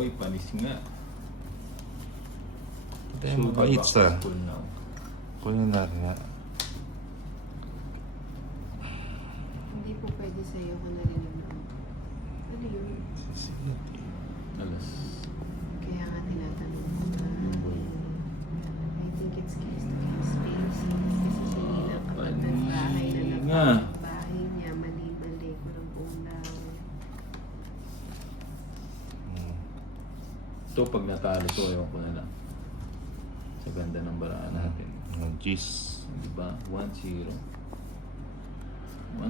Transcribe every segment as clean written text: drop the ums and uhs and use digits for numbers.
Boy, panis nga. Hindi, mabait sa. School now. Kunin natin nga. Hindi po pwede sa'yo kung narinig mo. Ano yun? Alas. Kaya nga tinatanong ko na. I think it's case to case basis. Kasi si Nina kapag nagbahay na nga. bahay niya, mali-mali ko ng ulam. Ito, pag natalo to, ewan ko na lang. Sa ganda ng baraan natin. Jeez. Diba? 1-0. 1-0.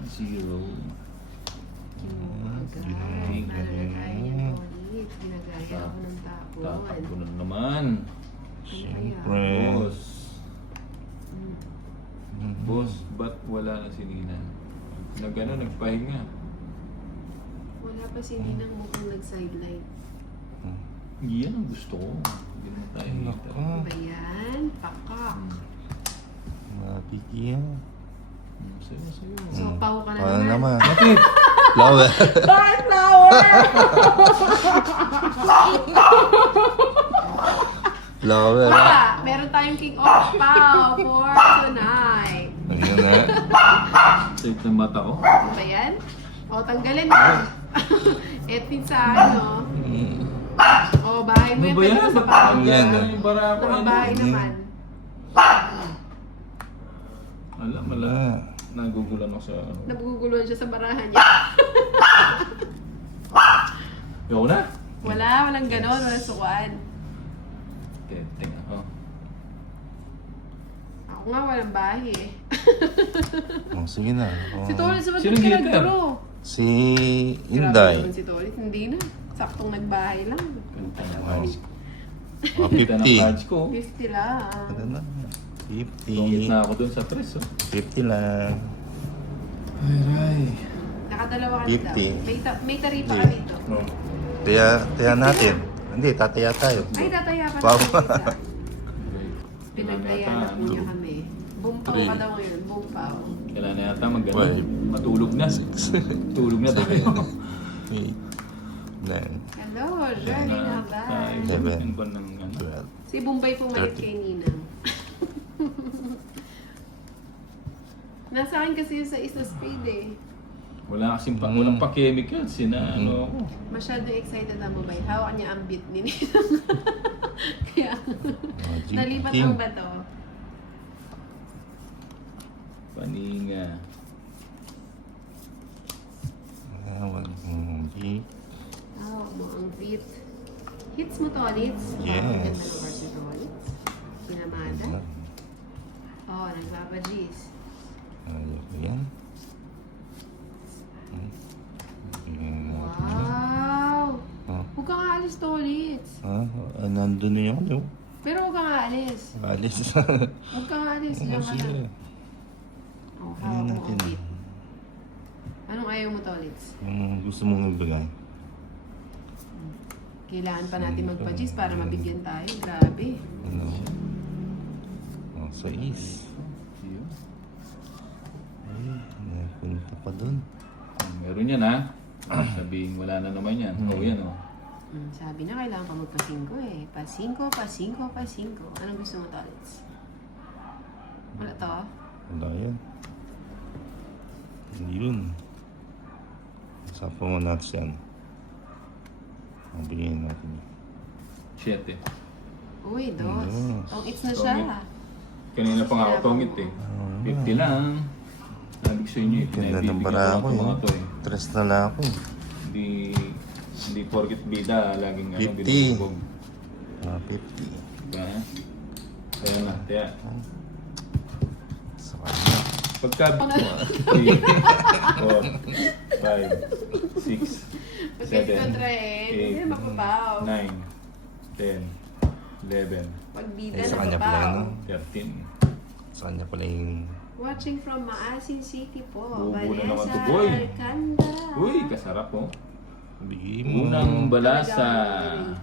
Agad. Para na tayo ng ulit. Ginagaya ako ng tapon. Tatakbo na naman. Siyempre. Boss. Boss, ba't wala na si Nina? Nagpahinga. Wala pa si Ninang mukhang nag-sideline. Yan ang gusto ko. Hindi naman tayo Nako. Ano ba yan? Pakak. Mabigyan. Sayo. So, pao ka na Ano naman. naman? Flower. Bakit flower? Flower. Wala. Meron tayong king of pao for tonight. Ano na? Sakit ng mata ko. Ano ba yan? O, tanggalin mo. Etin sa ano. O, bahay mo Ano yung ba yan? pwede sa Ba't pao. Yan, yung bara ko? Nakabahay naman. Wala. Nagugulan ako sa ano. Nabuguguluhan siya sa barahan niya. Yung na? Walang ganon. Walang sukuan. Tingnan ako. Ako nga walang bahay eh. Oh, sige na. Oh. Si Tolit, sa ba't Sino ka gator? nagduro? Si Grabe Inday. naman si Tolit. Hindi na. Saktong nagbahay lang. Ganda ng Oh. cards. Oh, Ganda ng 50. cards ko. 50 lang. Ano na? Tungit 50. na ako dun sa press. 50 lang. Ay. Nakadalawa ka na daw. 50. May taripa ka Hindi. dito. No. Taya natin. Hindi, tataya tayo. Ay, tataya pa Wow. na. Pinagtaya na po niya kami. Bumpaw ka daw ngayon. Bumpaw. Kailangan na yata mag Five. matulog na. Tulog na tayo. 8, 9, Hello, Journey na ba? Seven. Yung kon ng ano. 12. Si Bombay pumalit 30. kay Ninang. Nasa akin kasi yung sa isa speed eh. Wala kasing walang pa chemicals. Ano ako. Masyado excited na Bombay. Hawak niya ang beat ni Ninang. Kaya, nalipat ang bato. Paninga. G. Hawak mo ang beat. Hits mo to, Hits? Yes. Ang ganda ng verse nito, Hits. Pinamada. Oo, nagbabajis. Ayun ko yan. Wow! Oh. Huwag kang aalis to, Hits. Nandun na yung ano. Pero huwag kang aalis. Alis. Huwag kang aalis. Diyan ka Sige. lang. Oh, hawak Ano mo natin? ang beat. Anong ayaw mo to, Hits? Yung gusto mong ibigay. Kailangan pa natin magpa-gis para mabigyan tayo. Grabe. Ano? Oh, sa is. Yun. Ay, napunta pa dun. Meron yan ha. Sabihin wala na naman yan. Oh, yan oh. Sabi na kailangan pa magpa-5 eh. Pa-5. Anong gusto mo to, Hits? Wala to? Wala yan. Yun. Sapa mo natin yan. Mabigyan natin. 7. Uy, dos. Dos. Tong-its na siya. Kanina pa nga ako tongit eh. 50 lang. Sabi ko sa inyo eh. Ganda ng pinaibibigyan bara ko ako ng mga eh. to eh. Tres na lang ako eh. Hindi porket bida, laging 50. binubog. 50. Diba? Kaya na, kaya. Sa kanya. Pagka 3, 4, 5, 6, Pagkasi 7, kontra eh. Hindi na mapapaw. 9, 10, 11, Pag bida Eh, sa na kanya pala mapapaw. no? 13. Sa kanya pala yung... Watching from Maasin City po. Bubo na naman Vanessa to, boy. Alcandara. Uy, kasarap po. Bigay mo. Unang balasa. Talagang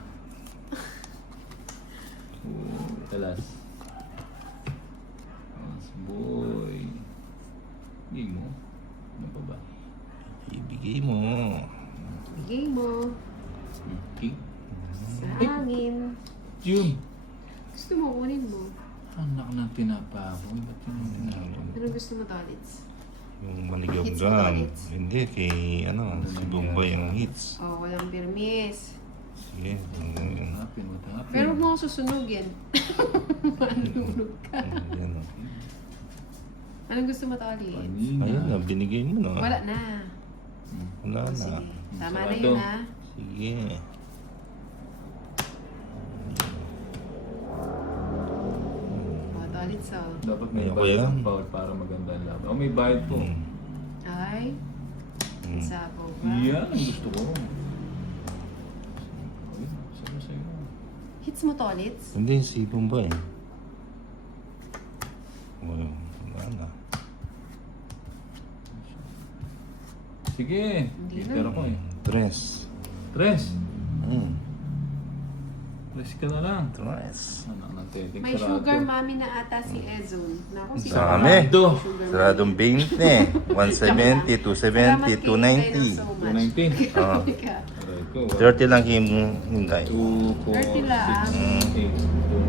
Talas. Mas boy. Hindi mo. Ano pa ba? Ibigay mo. Bigay mo. Okay. yun? Gusto mo, kunin mo. Anak ng tinapakon. Ba't yung tinapakon? Anong gusto mo, Tolits? Yung Hits mo, maligamgam. Tolits. Hindi, kay si Bombay ang hits. Oh, walang birmis. Sige. Hanapin mo, hanapin. Pero huwag mo ako susunugin. Malulog ka. Ayan o. Anong gusto mo, Tolits? Kanina. Ayun na, binigay mo na. Wala na. Wala O, na. sige. Tama na Sarado. yun, ha? Sige. O, Tolits, oh. Dapat may Ayoko bayad yan. ng bawal para maganda ang laban. Oh, may bayad po. Ay, Mm. sabaw ba? Yan ang gusto ko. Ay, sabi sa'yo. Hits mo, Tolits? Hindi, si Bombay. Wala na. Sige, Hindi pero na. ko eh. Tres. Tres. Tres ka na lang. Tres. Anak ng teting May sarado. sugar mommy na ata si Ezon. Naku, si Dami. Sugar Saradong 20. 170, 270, 290. 219. Ah. Ka. Aray ko. 30 lang hinday. 2, 4, 30 lang. 6, 8,